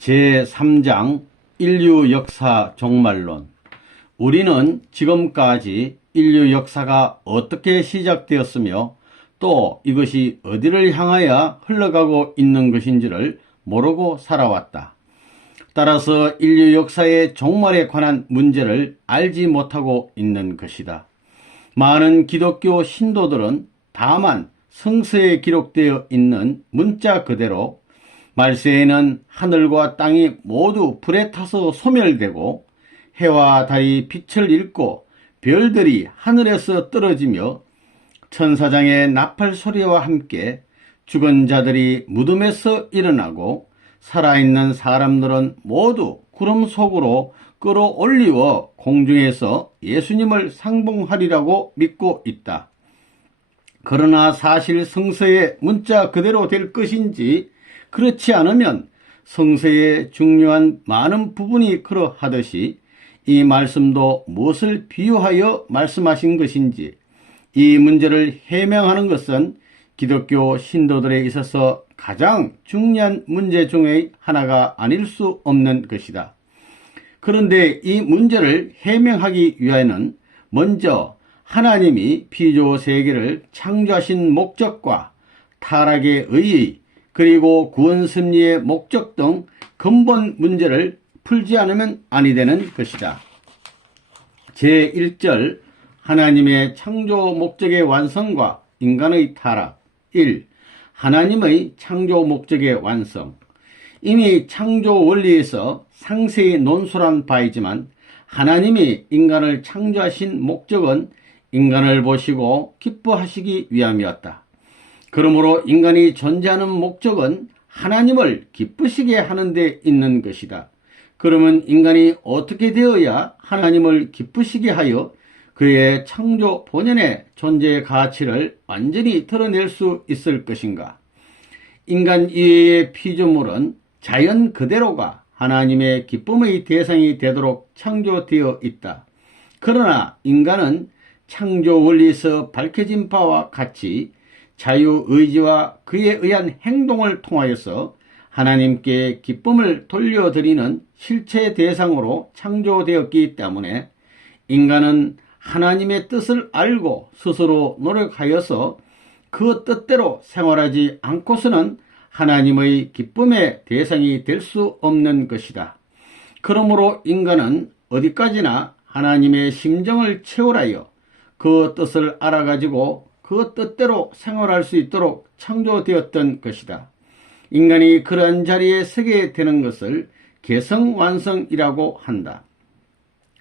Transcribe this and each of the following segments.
제3장 인류 역사 종말론. 우리는 지금까지 인류 역사가 어떻게 시작되었으며 또 이것이 어디를 향하여 흘러가고 있는 것인지를 모르고 살아왔다. 따라서 인류 역사의 종말에 관한 문제를 알지 못하고 있는 것이다. 많은 기독교 신도들은 다만 성서에 기록되어 있는 문자 그대로 말세에는 하늘과 땅이 모두 불에 타서 소멸되고 해와 달이 빛을 잃고 별들이 하늘에서 떨어지며 천사장의 나팔 소리와 함께 죽은 자들이 무덤에서 일어나고 살아있는 사람들은 모두 구름 속으로 끌어올리워 공중에서 예수님을 상봉하리라고 믿고 있다. 그러나 사실 성서의 문자 그대로 될 것인지 그렇지 않으면 성서의 중요한 많은 부분이 그러하듯이 이 말씀도 무엇을 비유하여 말씀하신 것인지 이 문제를 해명하는 것은 기독교 신도들에 있어서 가장 중요한 문제 중의 하나가 아닐 수 없는 것이다. 그런데 이 문제를 해명하기 위하여는 먼저 하나님이 피조 세계를 창조하신 목적과 타락의 의의 그리고 구원 섭리의 목적 등 근본 문제를 풀지 않으면 아니 되는 것이다. 제1절 하나님의 창조 목적의 완성과 인간의 타락. 1. 하나님의 창조 목적의 완성. 이미 창조 원리에서 상세히 논술한 바이지만 하나님이 인간을 창조하신 목적은 인간을 보시고 기뻐하시기 위함이었다. 그러므로 인간이 존재하는 목적은 하나님을 기쁘시게 하는 데 있는 것이다. 그러면 인간이 어떻게 되어야 하나님을 기쁘시게 하여 그의 창조 본연의 존재의 가치를 완전히 드러낼 수 있을 것인가? 인간 이외의 피조물은 자연 그대로가 하나님의 기쁨의 대상이 되도록 창조되어 있다. 그러나 인간은 창조 원리에서 밝혀진 바와 같이 자유의지와 그에 의한 행동을 통하여서 하나님께 기쁨을 돌려드리는 실체 대상으로 창조되었기 때문에 인간은 하나님의 뜻을 알고 스스로 노력하여서 그 뜻대로 생활하지 않고서는 하나님의 기쁨의 대상이 될 수 없는 것이다. 그러므로 인간은 어디까지나 하나님의 심정을 채울하여 그 뜻을 알아가지고 그 뜻대로 생활할 수 있도록 창조되었던 것이다. 인간이 그러한 자리에 서게 되는 것을 개성완성이라고 한다.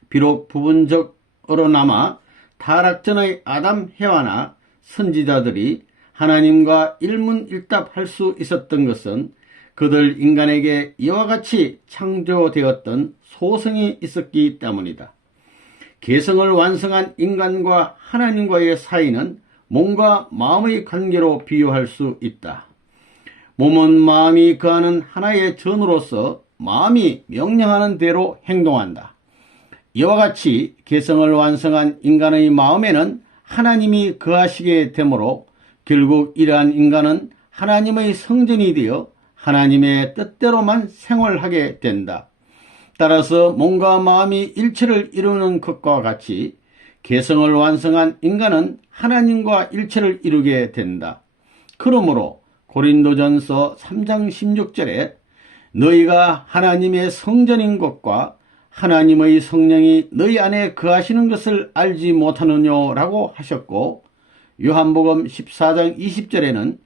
비록 부분적으로나마 타락 전의 아담 해와나 선지자들이 하나님과 일문일답할 수 있었던 것은 그들 인간에게 이와 같이 창조되었던 소성이 있었기 때문이다. 개성을 완성한 인간과 하나님과의 사이는 몸과 마음의 관계로 비유할 수 있다. 몸은 마음이 거하는 하나의 전으로서 마음이 명령하는 대로 행동한다. 이와 같이 개성을 완성한 인간의 마음에는 하나님이 거하시게 되므로 결국 이러한 인간은 하나님의 성전이 되어 하나님의 뜻대로만 생활하게 된다. 따라서 몸과 마음이 일체를 이루는 것과 같이 개성을 완성한 인간은 하나님과 일체를 이루게 된다. 그러므로 고린도전서 3장 16절에 너희가 하나님의 성전인 것과 하나님의 성령이 너희 안에 거하시는 것을 알지 못하느냐라고 하셨고, 요한복음 14장 20절에는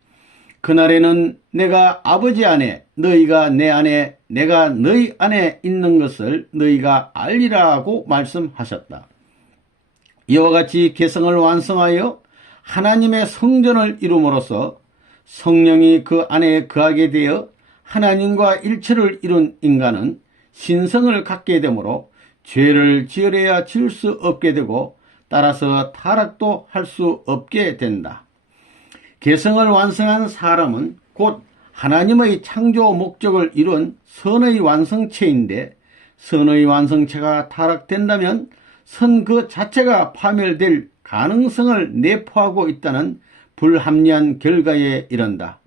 그날에는 내가 아버지 안에 너희가 내 안에 내가 너희 안에 있는 것을 너희가 알리라고 말씀하셨다. 이와 같이 개성을 완성하여 하나님의 성전을 이룸으로써 성령이 그 안에 거하게 되어 하나님과 일체를 이룬 인간은 신성을 갖게 되므로 죄를 지으려야 지을 수 없게 되고 따라서 타락도 할 수 없게 된다. 개성을 완성한 사람은 곧 하나님의 창조 목적을 이룬 선의 완성체인데 선의 완성체가 타락된다면 선 그 자체가 파멸될 가능성을 내포하고 있다는 불합리한 결과에 이른다.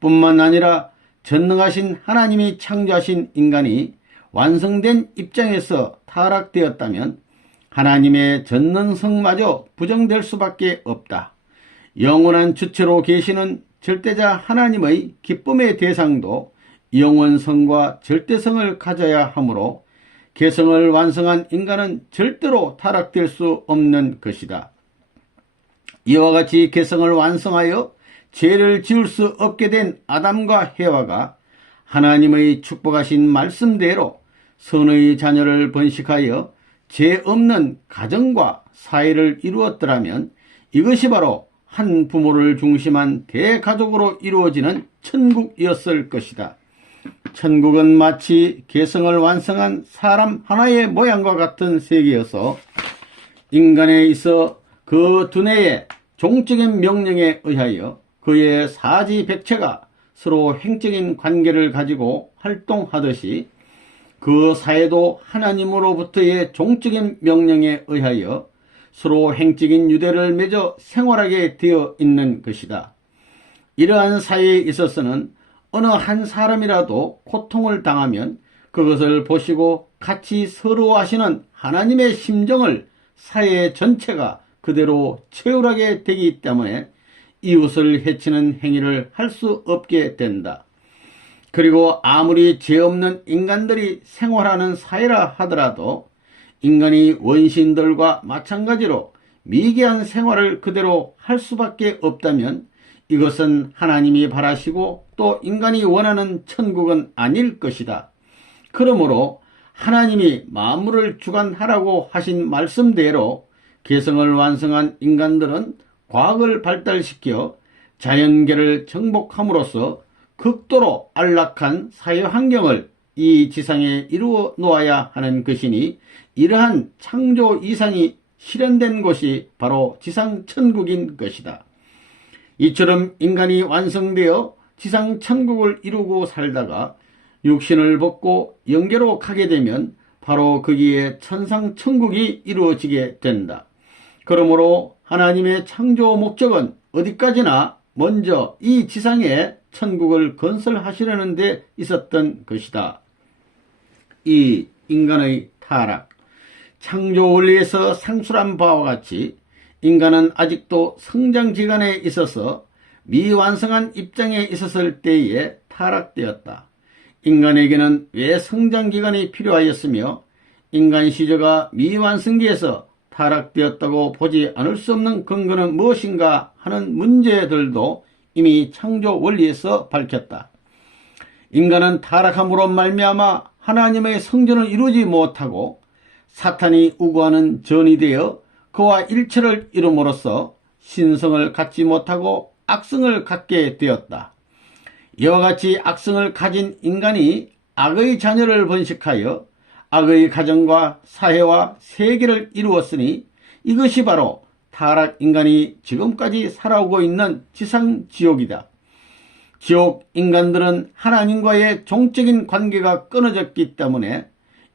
뿐만 아니라 전능하신 하나님이 창조하신 인간이 완성된 입장에서 타락되었다면 하나님의 전능성마저 부정될 수밖에 없다. 영원한 주체로 계시는 절대자 하나님의 기쁨의 대상도 영원성과 절대성을 가져야 하므로 개성을 완성한 인간은 절대로 타락될 수 없는 것이다. 이와 같이 개성을 완성하여 죄를 지을 수 없게 된 아담과 해와가 하나님의 축복하신 말씀대로 선의 자녀를 번식하여 죄 없는 가정과 사회를 이루었더라면 이것이 바로 한 부모를 중심한 대가족으로 이루어지는 천국이었을 것이다. 천국은 마치 개성을 완성한 사람 하나의 모양과 같은 세계여서 인간에 있어 그 두뇌의 종적인 명령에 의하여 그의 사지백체가 서로 행적인 관계를 가지고 활동하듯이 그 사회도 하나님으로부터의 종적인 명령에 의하여 서로 행적인 유대를 맺어 생활하게 되어 있는 것이다. 이러한 사회에 있어서는 어느 한 사람이라도 고통을 당하면 그것을 보시고 같이 서러워하시는 하나님의 심정을 사회 전체가 그대로 채울하게 되기 때문에 이웃을 해치는 행위를 할 수 없게 된다. 그리고 아무리 죄 없는 인간들이 생활하는 사회라 하더라도 인간이 원시인들과 마찬가지로 미개한 생활을 그대로 할 수밖에 없다면 이것은 하나님이 바라시고 또 인간이 원하는 천국은 아닐 것이다. 그러므로 하나님이 만물을 주관하라고 하신 말씀대로 개성을 완성한 인간들은 과학을 발달시켜 자연계를 정복함으로써 극도로 안락한 사회환경을 이 지상에 이루어 놓아야 하는 것이니 이러한 창조 이상이 실현된 곳이 바로 지상천국인 것이다. 이처럼 인간이 완성되어 지상천국을 이루고 살다가 육신을 벗고 영계로 가게 되면 바로 거기에 천상천국이 이루어지게 된다. 그러므로 하나님의 창조 목적은 어디까지나 먼저 이 지상에 천국을 건설하시려는 데 있었던 것이다. 이 인간의 타락, 창조 원리에서 상술한 바와 같이 인간은 아직도 성장기간에 있어서 미완성한 입장에 있었을 때에 타락되었다. 인간에게는 왜 성장기간이 필요하였으며 인간 시저가 미완성기에서 타락되었다고 보지 않을 수 없는 근거는 무엇인가 하는 문제들도 이미 창조 원리에서 밝혔다. 인간은 타락함으로 말미암아 하나님의 성전을 이루지 못하고 사탄이 우구하는 전이 되어 그와 일체를 이룸으로써 신성을 갖지 못하고 악성을 갖게 되었다. 이와 같이 악성을 가진 인간이 악의 자녀를 번식하여 악의 가정과 사회와 세계를 이루었으니 이것이 바로 타락 인간이 지금까지 살아오고 있는 지상지옥이다. 지옥 인간들은 하나님과의 종적인 관계가 끊어졌기 때문에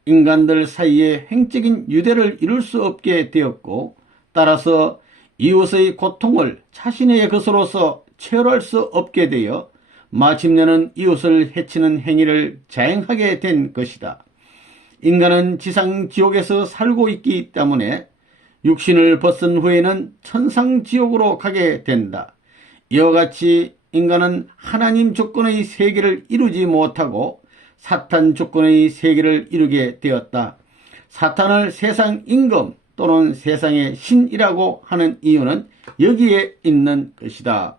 인간들 사이에 행적인 유대를 이룰 수 없게 되었고 따라서 이웃의 고통을 자신의 것으로서 체험할 수 없게 되어 마침내는 이웃을 해치는 행위를 자행하게 된 것이다. 인간은 지상지옥에서 살고 있기 때문에 육신을 벗은 후에는 천상지옥으로 가게 된다. 이와 같이 인간은 하나님 조건의 세계를 이루지 못하고 사탄 조건의 세계를 이루게 되었다. 사탄을 세상 임금 또는 세상의 신이라고 하는 이유는 여기에 있는 것이다.